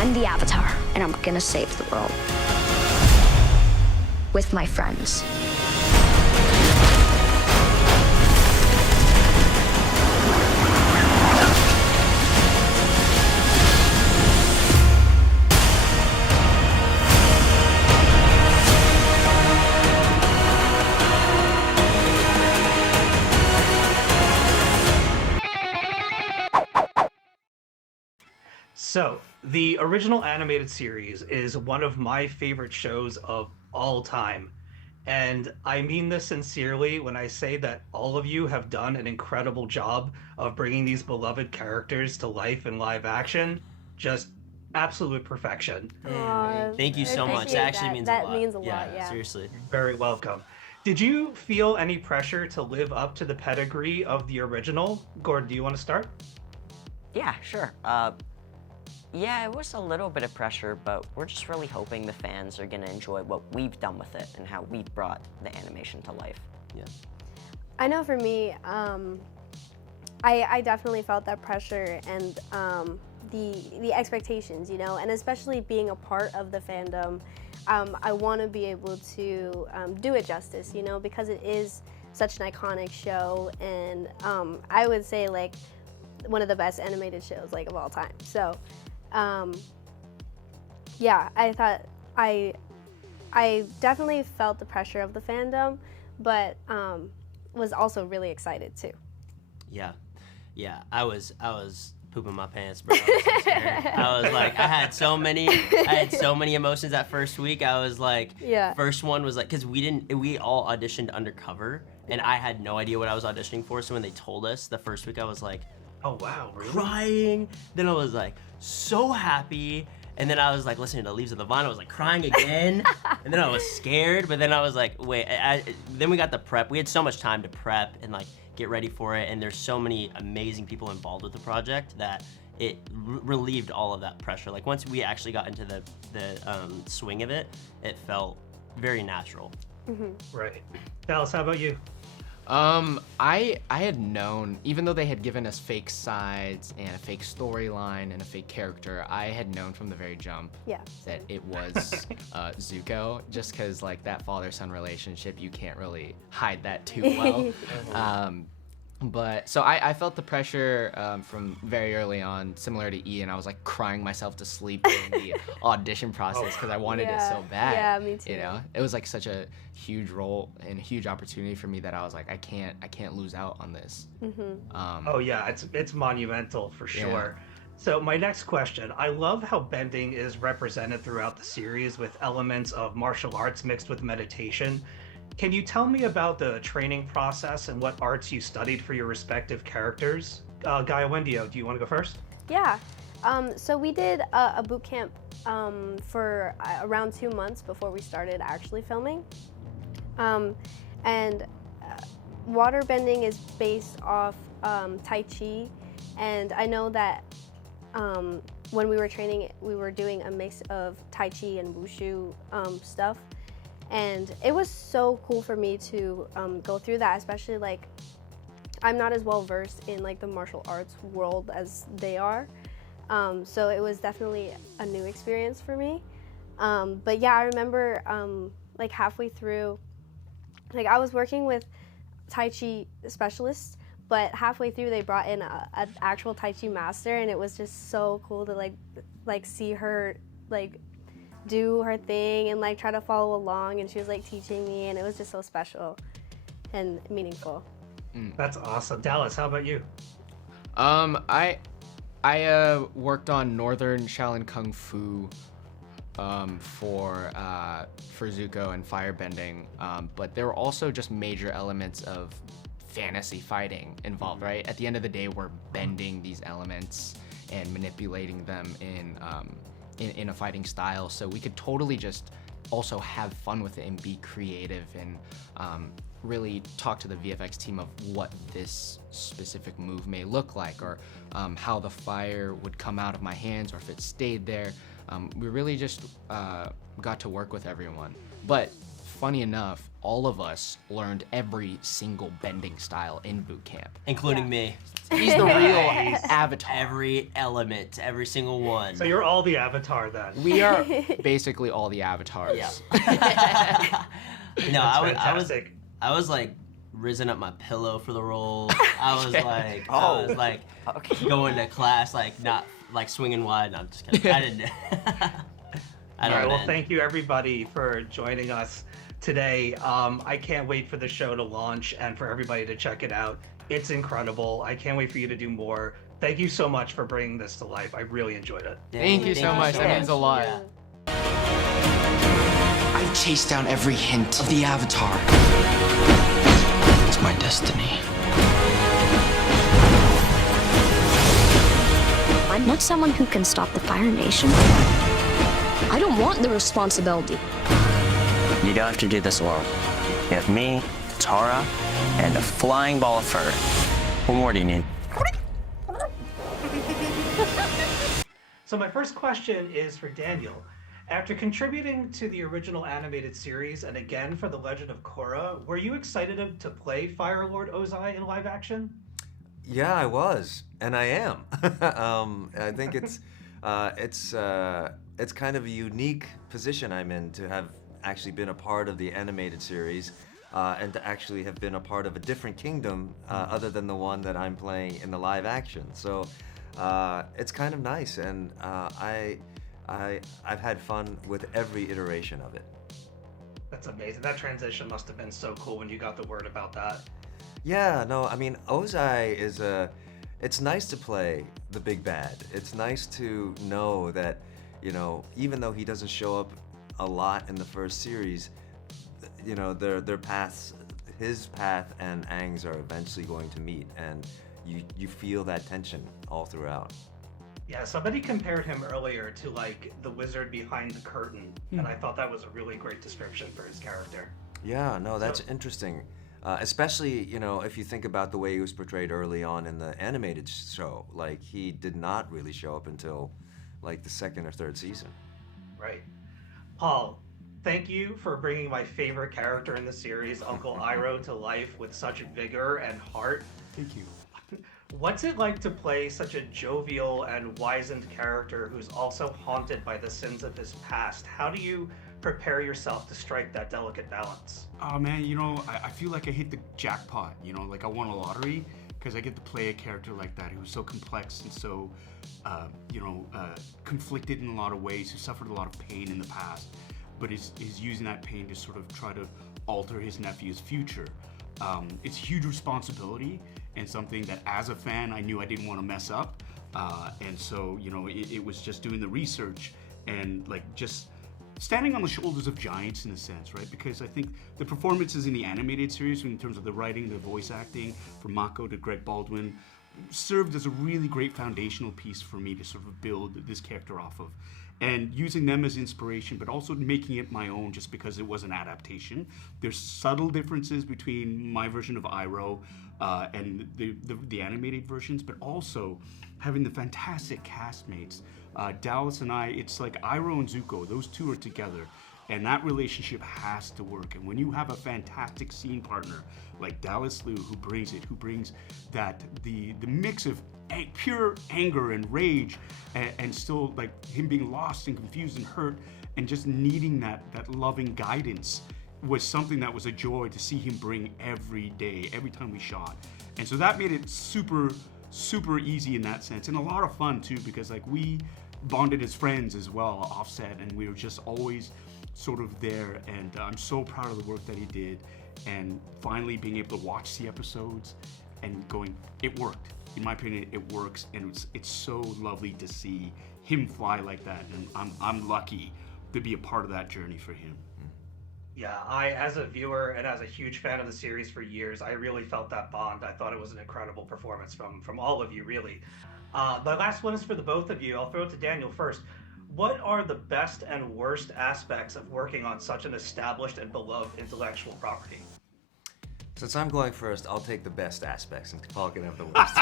I'm the Avatar, and I'm gonna save the world. With my friends. So, the original animated series is one of my favorite shows of all time. And I mean this sincerely when I say that all of you have done an incredible job of bringing these beloved characters to life in live action. Just absolute perfection. Thank you so much. That actually means a lot. That means a lot, yeah. Seriously. Very welcome. Did you feel any pressure to live up to the pedigree of the original? Gord, do you want to start? Yeah, sure. Yeah, it was a little bit of pressure, but we're just really hoping the fans are gonna enjoy what we've done with it and how we've brought the animation to life. Yeah. I know for me, I definitely felt that pressure and the expectations, you know, and especially being a part of the fandom, I want to be able to do it justice, you know, because it is such an iconic show, and I would say like one of the best animated shows like of all time. So. Yeah, I thought I definitely felt the pressure of the fandom, but was also really excited too. Yeah, I was pooping my pants, bro. I was like, I had so many emotions that first week. I was like, yeah. First one was like, because we all auditioned undercover, and I had no idea what I was auditioning for. So when they told us the first week, I was like, oh wow, really? Crying. Then I was like so happy, and then I was like listening to Leaves of the Vine. I was like crying again, and then I was scared. But then I was like, wait. Then we got the prep. We had so much time to prep and like get ready for it. And there's so many amazing people involved with the project that it relieved all of that pressure. Like once we actually got into the swing of it, it felt very natural. Mm-hmm. Right. Dallas, how about you? I had known, even though they had given us fake sides and a fake storyline and a fake character, I had known from the very jump that it was Zuko, just because like that father-son relationship, you can't really hide that too well. But so I felt the pressure from very early on, similar to Ian. I was like crying myself to sleep in the audition process because I wanted it so bad. Yeah, me too. You know, it was like such a huge role and a huge opportunity for me that I was like, I can't lose out on this. Mm-hmm. Oh yeah, it's monumental for sure. Yeah. So my next question, I love how bending is represented throughout the series with elements of martial arts mixed with meditation. Can you tell me about the training process and what arts you studied for your respective characters? Kiawentiio, do you want to go first? Yeah. So we did a boot camp for around 2 months before we started actually filming. And water bending is based off Tai Chi. And I know that when we were training, we were doing a mix of Tai Chi and Wushu stuff. And it was so cool for me to go through that, especially like I'm not as well versed in like the martial arts world as they are. So it was definitely a new experience for me. But yeah, I remember like halfway through, like I was working with Tai Chi specialists, but halfway through they brought in an actual Tai Chi master, and it was just so cool to like see her like do her thing and like try to follow along, and she was like teaching me, and it was just so special and meaningful. That's awesome. Dallas, how about you? I worked on Northern Shaolin Kung Fu for Zuko and firebending, but there were also just major elements of fantasy fighting involved, right? At the end of the day, we're bending these elements and manipulating them in a fighting style, so we could totally just also have fun with it and be creative and really talk to the VFX team of what this specific move may look like, or how the fire would come out of my hands, or if it stayed there. We really just got to work with everyone. But funny enough, all of us learned every single bending style in boot camp. Including me. He's the real Avatar. Every element, every single one. So you're all the Avatar then. We are basically all the avatars. Yeah. No, That's I fantastic. was like rizzing up my pillow for the role. I was like, Okay. going to class, like not like swinging wide. No, I'm just kidding. I didn't. I All don't right, well, know. thank you everybody for joining us today. I can't wait for the show to launch and for everybody to check it out. It's incredible. I can't wait for you to do more. Thank you so much for bringing this to life. I really enjoyed it. Thank you so much. That means a lot. Yeah. I chased down every hint of the Avatar. It's my destiny. I'm not someone who can stop the Fire Nation. I don't want the responsibility. You don't have to do this alone. You have me, Tara, and a flying ball of fur. What more do you need? So my first question is for Daniel. After contributing to the original animated series and again for The Legend of Korra, were you excited to play Fire Lord Ozai in live action? Yeah, I was, and I am. I think it's kind of a unique position I'm in to have actually been a part of the animated series, and to actually have been a part of a different kingdom other than the one that I'm playing in the live action. So it's kind of nice, and I've had fun with every iteration of it. That's amazing. That transition must have been so cool when you got the word about that. Yeah, no, I mean, Ozai is it's nice to play the big bad. It's nice to know that, you know, even though he doesn't show up a lot in the first series, you know, their paths, his path and Aang's are eventually going to meet, and you feel that tension all throughout. Yeah, somebody compared him earlier to like the wizard behind the curtain, and I thought that was a really great description for his character. Yeah, no, that's interesting. Especially, you know, if you think about the way he was portrayed early on in the animated show. Like, he did not really show up until, like, the second or third season. Right. Paul, thank you for bringing my favorite character in the series, Uncle Iroh, to life with such vigor and heart. Thank you. What's it like to play such a jovial and wizened character who's also haunted by the sins of his past? How do you prepare yourself to strike that delicate balance? Oh man, you know, I feel like I hit the jackpot, you know, like I won a lottery, because I get to play a character like that who's so complex and so, conflicted in a lot of ways, who suffered a lot of pain in the past, but is using that pain to sort of try to alter his nephew's future. It's a huge responsibility, and something that as a fan I knew I didn't want to mess up, and so, you know, it was just doing the research and like just standing on the shoulders of giants in a sense, right? Because I think the performances in the animated series, in terms of the writing, the voice acting, from Mako to Greg Baldwin, served as a really great foundational piece for me to sort of build this character off of. And using them as inspiration, but also making it my own just because it was an adaptation. There's subtle differences between my version of Iroh and the animated versions, but also having the fantastic castmates. Dallas and I, it's like Iroh and Zuko, those two are together, and that relationship has to work. And when you have a fantastic scene partner like Dallas Liu, who brings that, the mix of pure anger and rage, and still like him being lost and confused and hurt, and just needing that loving guidance, was something that was a joy to see him bring every day, every time we shot. And so that made it super easy in that sense, and a lot of fun too, because like we bonded as friends as well, offset, and we were just always sort of there. And I'm so proud of the work that he did, and finally being able to watch the episodes and going, it worked. In my opinion, it works, and it's so lovely to see him fly like that, and I'm lucky to be a part of that journey for him. Yeah, I, as a viewer and as a huge fan of the series for years, I really felt that bond. I thought it was an incredible performance from all of you, really. The last one is for the both of you. I'll throw it to Daniel first. What are the best and worst aspects of working on such an established and beloved intellectual property? Since I'm going first, I'll take the best aspects, and Paul can have the worst.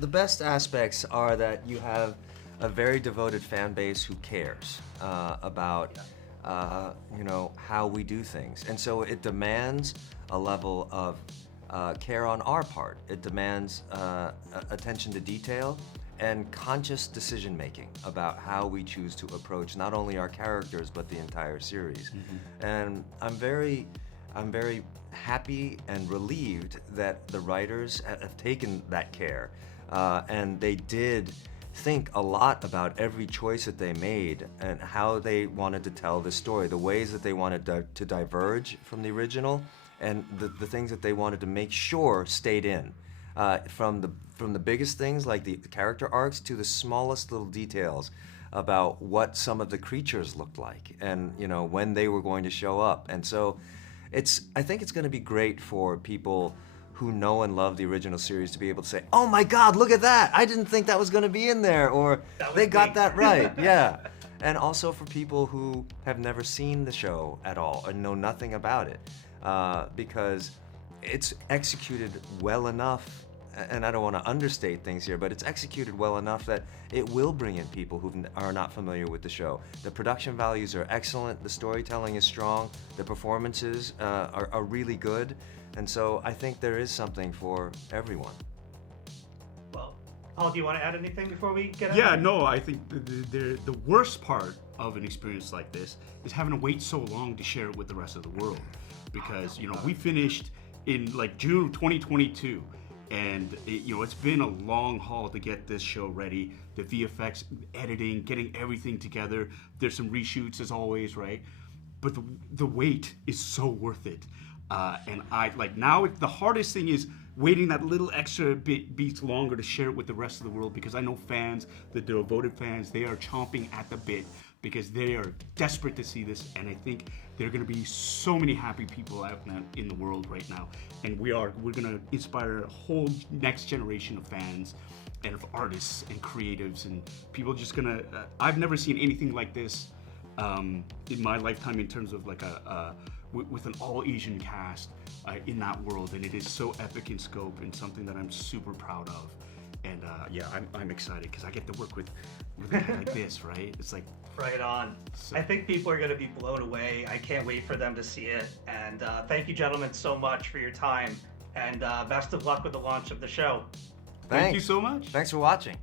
The best aspects are that you have a very devoted fan base who cares about you know, how we do things. And so it demands a level of care on our part. It demands attention to detail and conscious decision making about how we choose to approach not only our characters but the entire series. And I'm very happy and relieved that the writers have taken that care, and they did think a lot about every choice that they made and how they wanted to tell the story, the ways that they wanted to diverge from the original, and the things that they wanted to make sure stayed in. From the biggest things like the character arcs to the smallest little details about what some of the creatures looked like and, you know, when they were going to show up. And so I think it's going to be great for people who know and love the original series to be able to say, oh my God, look at that! I didn't think that was going to be in there, or they got that right. Yeah. And also for people who have never seen the show at all and know nothing about it, because it's executed well enough, and I don't want to understate things here, but it's executed well enough that it will bring in people who are not familiar with the show. The production values are excellent, the storytelling is strong, the performances are really good, and so I think there is something for everyone. Well, Paul, do you want to add anything before we get Yeah, no, I think the worst part of an experience like this is having to wait so long to share it with the rest of the world. Because, you know, we finished in like June of 2022. And you know, it's been a long haul to get this show ready. The VFX, editing, getting everything together. There's some reshoots as always, right? But the wait is so worth it. And I like now the hardest thing is waiting that little extra beats longer to share it with the rest of the world, because I know fans, the devoted fans, they are chomping at the bit because they are desperate to see this, and I think there are going to be so many happy people out in the world right now, and we're going to inspire a whole next generation of fans and of artists and creatives, and people just going to I've never seen anything like this in my lifetime in terms of like with an all Asian cast in that world, and it is so epic in scope and something that I'm super proud of. And yeah, I'm excited because I get to work with a guy like this, right? It's like right on. So. I think people are going to be blown away. I can't wait for them to see it. And thank you, gentlemen, so much for your time. And best of luck with the launch of the show. Thank you so much. Thanks for watching.